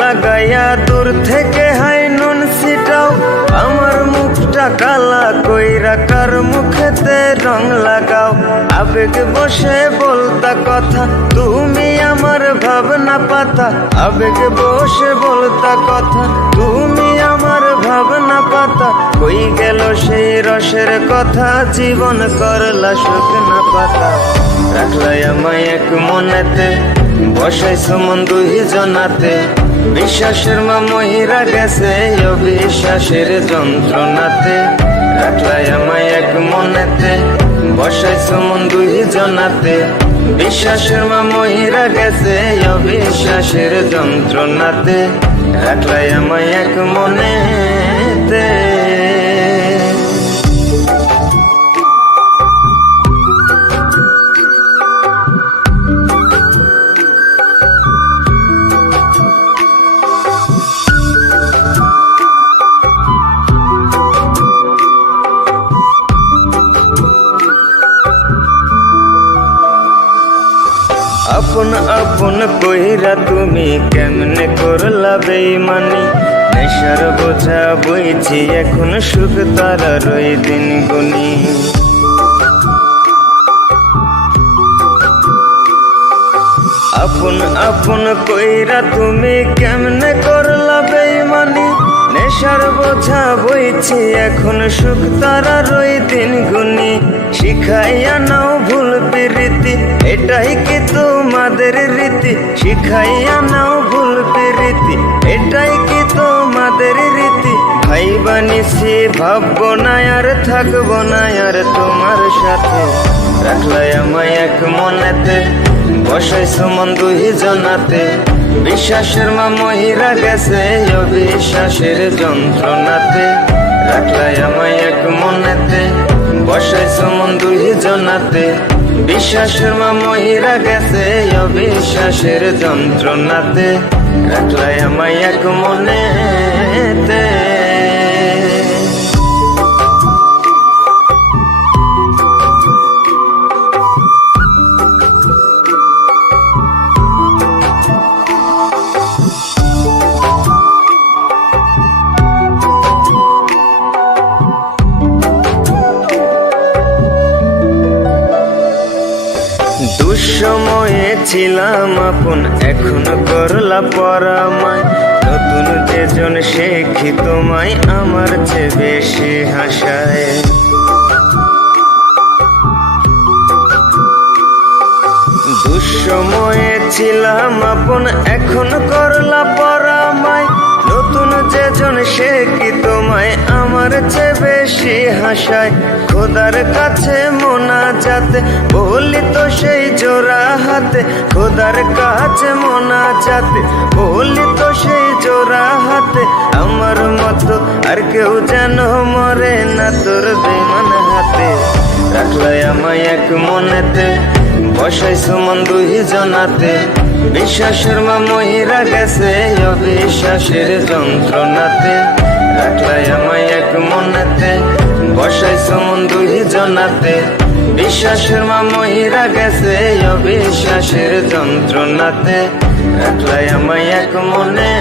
লাগাইয়া দূর থেকে হাই নুন ছিটাও, আমার মুখটা কালা কইরা কার মুখেতে রং লাগাও। আবেগ বসে বলতা কথা, তুমি আমার ভাবনা পাতা। আবেগ বসে বলতা কথা, তুমি আমার ভাবনা পাতা। কই গেল সেই রসের কথা, জীবন করলা শুকনা পাতা। রাখলাই আমায় এক মনেতে, বসাইছো মন দুই জনাতে। বিশ্বাসের মা মহিরা গেছে অবিশ্বাসের যন্ত্রণাতে। রাখলাই আমায় এক মনেতে, বসাইছো মন দুই জনাতে। বিশ্বাসের মা মহিরা গেছে অবিশ্বাসের যন্ত্রণাতে। রাখলাই আমায় এক মনেতে। আপন আপন কইরা তুমি কেমনে করলা বেইমানি। নেশার বোঝা বইছি এখন, সুখ তারার ওই দিন গুনি। আপন আপন কইরা তুমি কেমনে করলা বেইমানি। নেশার বোঝা বইছি এখন, সুখ তারার ওই দিন গুনি। শিখাইয়া নাও ভুল প্রীতি, এটাই কি তোমাদের রীতি। শিখাইয়া নাও ভুল প্রীতি, এটাই কি তোমাদের রীতি। ভাই বানিছি ভাববো না আর, থাকবো না আর তোমার সাথে। রাখলাই আমায় এক মনেতে, বসাইছো মন দুই জনাতে। বিশ্বাসের মা মহিরা গেছে অবিশ্বাসের যন্ত্রণাতে। রাখলাই আমায় এক মনেতে, বসাইছো মন দুই জনাতে। বিশ্বাসের মা মহিরা গেছে অবিশ্বাসের যন্ত্রণাতে। রাখলাই আমায় এক মনেতে। দুঃসময়ে ছিলাম আপন, এখন করলা পরামায়। নতুন যেজন সে কি তোমায় আমার চেয়ে বেশি হাসায়। দুঃসময়ে ছিলাম আপন, এখন করলা পরামায়। নতুন যেজন সে কি তোমায় আমার চেয়ে বেশি হাসায়। খোদার কাছে মোনাজাতে বলি তো সেই জোড়া হাতে। খোদার কাছে মোনাজাতে বলি তো সেই জোড়া হাতে। আমার মতো আর কেউ যেন মরে না তোর বেমান হাতে। রাখলাই আমায় এক মনেতে, বসাইছো মন দুই জনাতে। বিশ্বাসের মা মহিরা গেছে অবিশ্বাসের যন্ত্রণাতে। রাখলাই আমায় এক মনেতে, বসাইছো মন দুই জনাতে। বিশ্বাসের মা মহিরা গেছে অবিশ্বাসের যন্ত্রণাতে। রাখলাই আমায় এক মনে।